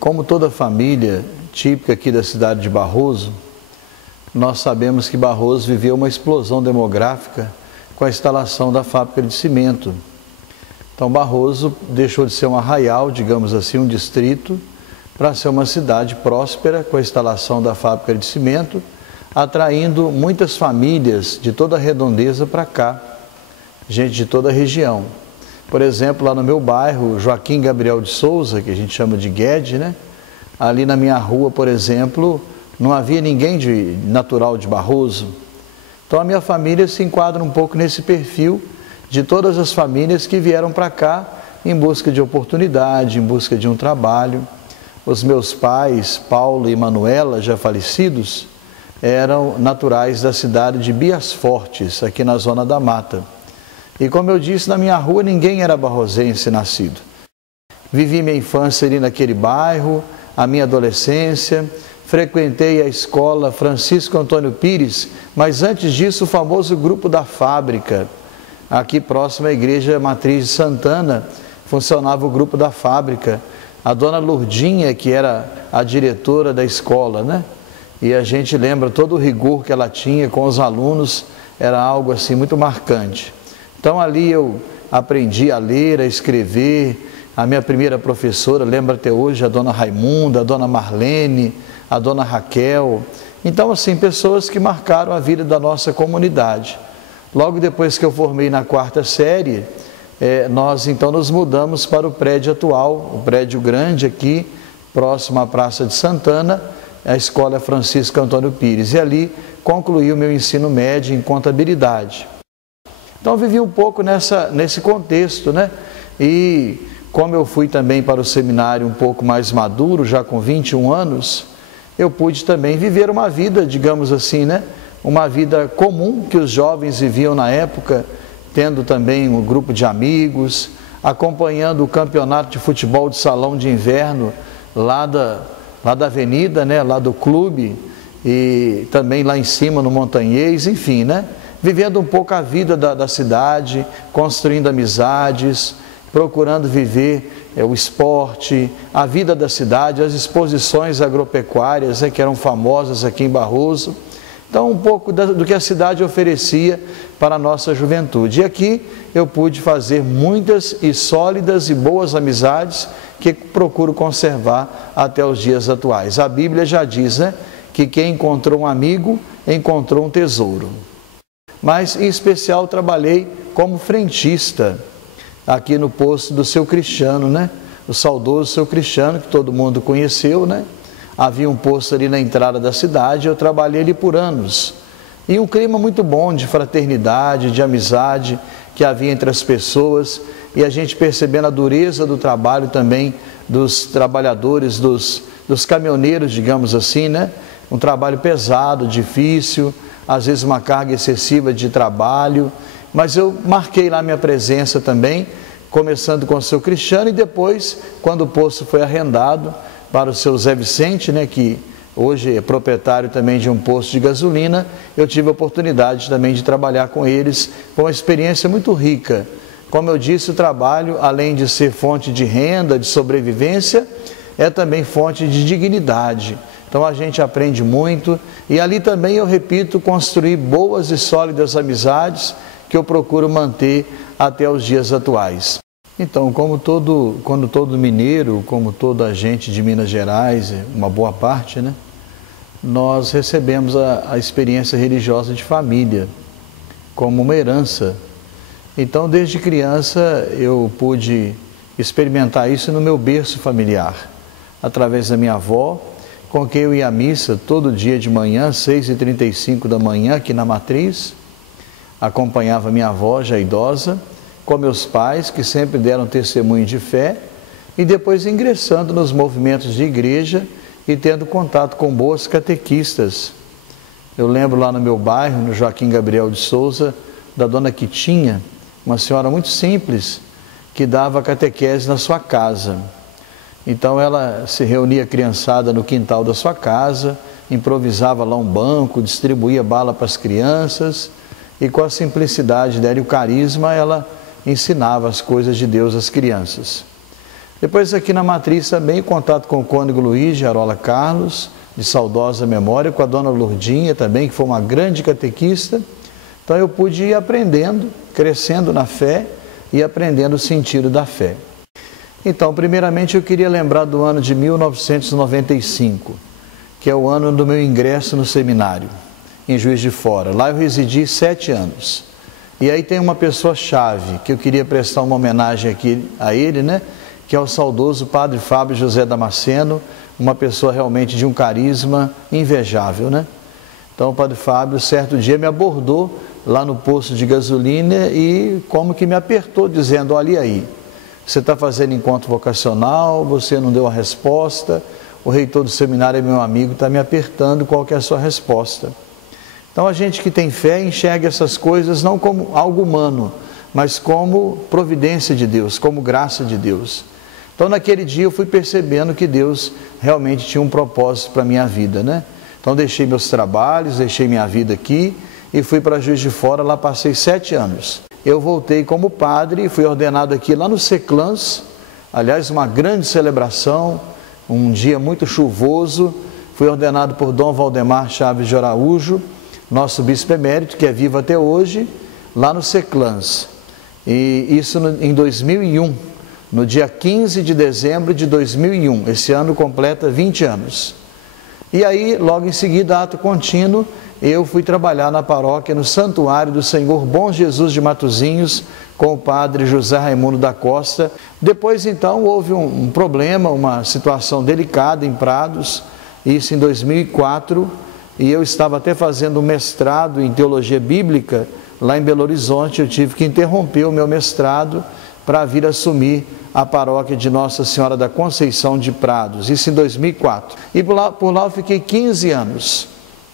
Como toda família típica aqui da cidade de Barroso, nós sabemos que Barroso viveu uma explosão demográfica com a instalação da fábrica de cimento. Então Barroso deixou de ser um arraial, digamos assim, um distrito, para ser uma cidade próspera com a instalação da fábrica de cimento, atraindo muitas famílias de toda a redondeza para cá, gente de toda a região. Por exemplo, lá no meu bairro, Joaquim Gabriel de Souza, que a gente chama de Guedes, né? Ali na minha rua, por exemplo, não havia ninguém natural de Barroso. Então a minha família se enquadra um pouco nesse perfil de todas as famílias que vieram para cá em busca de oportunidade, em busca de um trabalho. Os meus pais, Paulo e Manuela, já falecidos, eram naturais da cidade de Bias Fortes, aqui na Zona da Mata. E como eu disse, na minha rua ninguém era barrosense nascido. Vivi minha infância ali naquele bairro, a minha adolescência, frequentei a escola Francisco Antônio Pires, mas antes disso o famoso Grupo da Fábrica. Aqui próximo à Igreja Matriz de Santana, funcionava o Grupo da Fábrica. A dona Lourdinha, que era a diretora da escola, né? E a gente lembra todo o rigor que ela tinha com os alunos, era algo assim muito marcante. Então ali eu aprendi a ler, a escrever. A minha primeira professora, lembro até hoje, a dona Raimunda, a dona Marlene, a dona Raquel. Então assim, pessoas que marcaram a vida da nossa comunidade. Logo depois que eu formei na 4ª série, nós então nos mudamos para o prédio atual, o prédio grande aqui, próximo à Praça de Santana, a Escola Francisco Antônio Pires. E ali concluí o meu ensino médio em contabilidade. Então vivi um pouco nesse contexto, né? E como eu fui também para o seminário um pouco mais maduro, já com 21 anos, eu pude também viver uma vida, digamos assim, né? Uma vida comum que os jovens viviam na época, tendo também um grupo de amigos, acompanhando o campeonato de futebol de salão de inverno lá da avenida, né? Lá do clube, e também lá em cima no Montanhês, enfim, né? Vivendo um pouco a vida da cidade, construindo amizades, procurando viver o esporte, a vida da cidade, as exposições agropecuárias, que eram famosas aqui em Barroso. Então, um pouco do que a cidade oferecia para a nossa juventude. E aqui eu pude fazer muitas e sólidas e boas amizades que procuro conservar até os dias atuais. A Bíblia já diz, né, que quem encontrou um amigo, encontrou um tesouro. Mas, em especial, trabalhei como frentista aqui no posto do Seu Cristiano, né? O saudoso Seu Cristiano, que todo mundo conheceu, né? Havia um posto ali na entrada da cidade, eu trabalhei ali por anos. E um clima muito bom de fraternidade, de amizade que havia entre as pessoas, e a gente percebendo a dureza do trabalho também dos trabalhadores, dos caminhoneiros, digamos assim, né? Um trabalho pesado, difícil, às vezes uma carga excessiva de trabalho, mas eu marquei lá minha presença também, começando com o Seu Cristiano e depois, quando o posto foi arrendado para o Seu Zé Vicente, né, que hoje é proprietário também de um posto de gasolina, eu tive a oportunidade também de trabalhar com eles, foi uma experiência muito rica. Como eu disse, o trabalho, além de ser fonte de renda, de sobrevivência, é também fonte de dignidade. Então a gente aprende muito e ali também, eu repito, construir boas e sólidas amizades que eu procuro manter até os dias atuais. Então, quando todo mineiro, como toda gente de Minas Gerais, uma boa parte, né, nós recebemos a experiência religiosa de família como uma herança. Então, desde criança, eu pude experimentar isso no meu berço familiar, através da minha avó, com quem eu ia à missa todo dia de manhã, 6h35 da manhã, aqui na Matriz. Acompanhava minha avó, já idosa, com meus pais, que sempre deram testemunho de fé, e depois ingressando nos movimentos de igreja e tendo contato com boas catequistas. Eu lembro lá no meu bairro, no Joaquim Gabriel de Souza, da dona Quitinha, uma senhora muito simples, que dava catequese na sua casa. Então ela se reunia a criançada no quintal da sua casa, improvisava lá um banco, distribuía bala para as crianças, e com a simplicidade dela e o carisma, ela ensinava as coisas de Deus às crianças. Depois aqui na matriz também, em contato com o cônego Luiz de Arola Carlos, de saudosa memória, com a dona Lourdinha também, que foi uma grande catequista. Então eu pude ir aprendendo, crescendo na fé e aprendendo o sentido da fé. Então, primeiramente eu queria lembrar do ano de 1995, que é o ano do meu ingresso no seminário, em Juiz de Fora. Lá eu residi 7 anos. E aí tem uma pessoa-chave, que eu queria prestar uma homenagem aqui a ele, né? Que é o saudoso Padre Fábio José Damasceno, uma pessoa realmente de um carisma invejável, né? Então o Padre Fábio, certo dia, me abordou lá no posto de gasolina e como que me apertou, dizendo: olha aí, você está fazendo encontro vocacional, você não deu a resposta, o reitor do seminário é meu amigo, está me apertando, qual que é a sua resposta? Então a gente que tem fé enxerga essas coisas não como algo humano, mas como providência de Deus, como graça de Deus. Então naquele dia eu fui percebendo que Deus realmente tinha um propósito para a minha vida, né? Então deixei meus trabalhos, deixei minha vida aqui e fui para Juiz de Fora, lá passei 7 anos. Eu voltei como padre e fui ordenado aqui lá no Seclans, aliás uma grande celebração, um dia muito chuvoso. Fui ordenado por Dom Valdemar Chaves de Araújo, nosso bispo emérito, que é vivo até hoje, lá no Seclans. E isso em 2001, no dia 15 de dezembro de 2001, esse ano completa 20 anos. E aí, logo em seguida, ato contínuo, eu fui trabalhar na paróquia, no Santuário do Senhor Bom Jesus de Matozinhos, com o padre José Raimundo da Costa. Depois, então, houve um problema, uma situação delicada em Prados, isso em 2004, e eu estava até fazendo um mestrado em Teologia Bíblica, lá em Belo Horizonte. Eu tive que interromper o meu mestrado para vir assumir a paróquia de Nossa Senhora da Conceição de Prados, isso em 2004. E por lá eu fiquei 15 anos.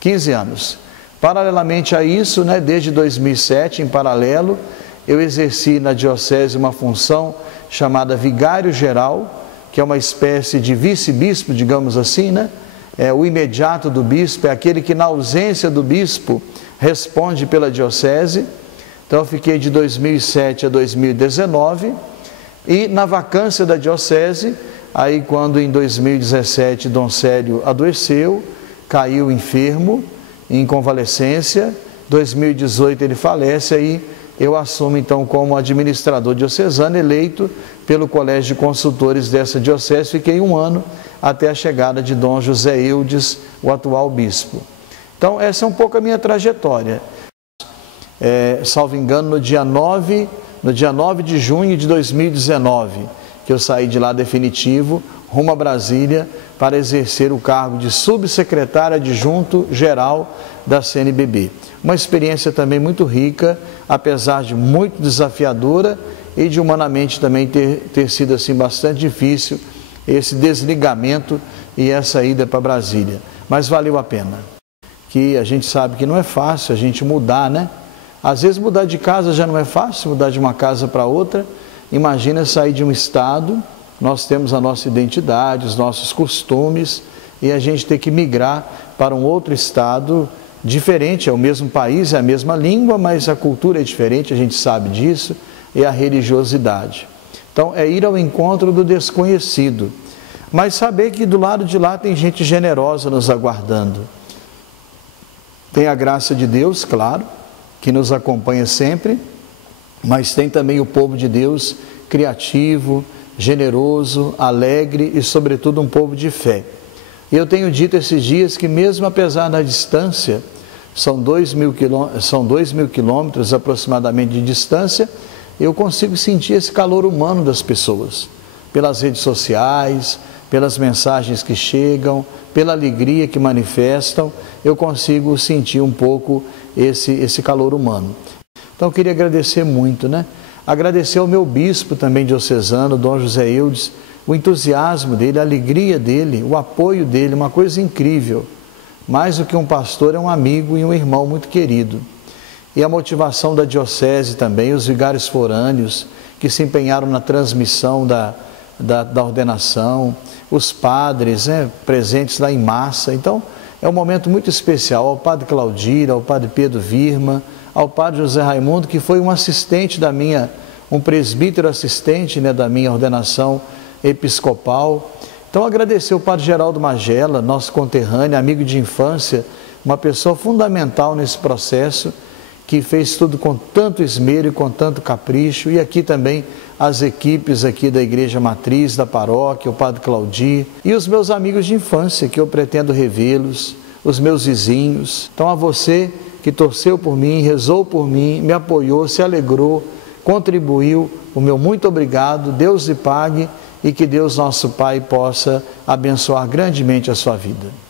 15 anos. Paralelamente a isso, né, desde 2007, em paralelo, eu exerci na diocese uma função chamada vigário geral, que é uma espécie de vice-bispo, digamos assim, né? É o imediato do bispo, é aquele que na ausência do bispo responde pela diocese. Então eu fiquei de 2007 a 2019 e na vacância da diocese, aí quando em 2017 Dom Célio adoeceu, caiu enfermo, em convalescência, 2018 ele falece, aí eu assumo então como administrador diocesano, eleito pelo Colégio de Consultores dessa diocese. Fiquei 1 ano até a chegada de Dom José Eudes, o atual bispo. Então essa é um pouco a minha trajetória. Salvo engano, no dia 9 de junho de 2019, que eu saí de lá definitivo, rumo a Brasília, para exercer o cargo de subsecretário adjunto geral da CNBB. Uma experiência também muito rica, apesar de muito desafiadora e de humanamente também ter sido assim bastante difícil esse desligamento e essa ida para Brasília. Mas valeu a pena. Que a gente sabe que não é fácil a gente mudar, né? Às vezes mudar de casa já não é fácil, mudar de uma casa para outra. Imagina sair de um estado, nós temos a nossa identidade, os nossos costumes, e a gente ter que migrar para um outro estado diferente, é o mesmo país, é a mesma língua, mas a cultura é diferente, a gente sabe disso, e a religiosidade. Então é ir ao encontro do desconhecido, mas saber que do lado de lá tem gente generosa nos aguardando. Tem a graça de Deus, claro, que nos acompanha sempre, mas tem também o povo de Deus criativo, generoso, alegre e sobretudo um povo de fé. E eu tenho dito esses dias que mesmo apesar da distância, são 2.000 quilômetros aproximadamente de distância, eu consigo sentir esse calor humano das pessoas, pelas redes sociais, pelas mensagens que chegam, pela alegria que manifestam, eu consigo sentir um pouco esse calor humano. Então eu queria agradecer muito, né? Agradecer ao meu bispo também diocesano, Dom José Eudes, o entusiasmo dele, a alegria dele, o apoio dele, uma coisa incrível. Mais do que um pastor, é um amigo e um irmão muito querido. E a motivação da diocese também, os vigários forâneos, que se empenharam na transmissão da ordenação, os padres, né, presentes lá em massa. Então, é um momento muito especial ao padre Claudir, ao padre Pedro Virma, ao Padre José Raimundo, que foi um assistente da minha, um presbítero assistente, né, da minha ordenação episcopal. Então agradecer o Padre Geraldo Magela, nosso conterrâneo, amigo de infância, uma pessoa fundamental nesse processo, que fez tudo com tanto esmero e com tanto capricho, e aqui também as equipes aqui da Igreja Matriz, da paróquia, o Padre Claudir, e os meus amigos de infância, que eu pretendo revê-los, os meus vizinhos. Então a você que torceu por mim, rezou por mim, me apoiou, se alegrou, contribuiu, o meu muito obrigado, Deus lhe pague, e que Deus nosso Pai possa abençoar grandemente a sua vida.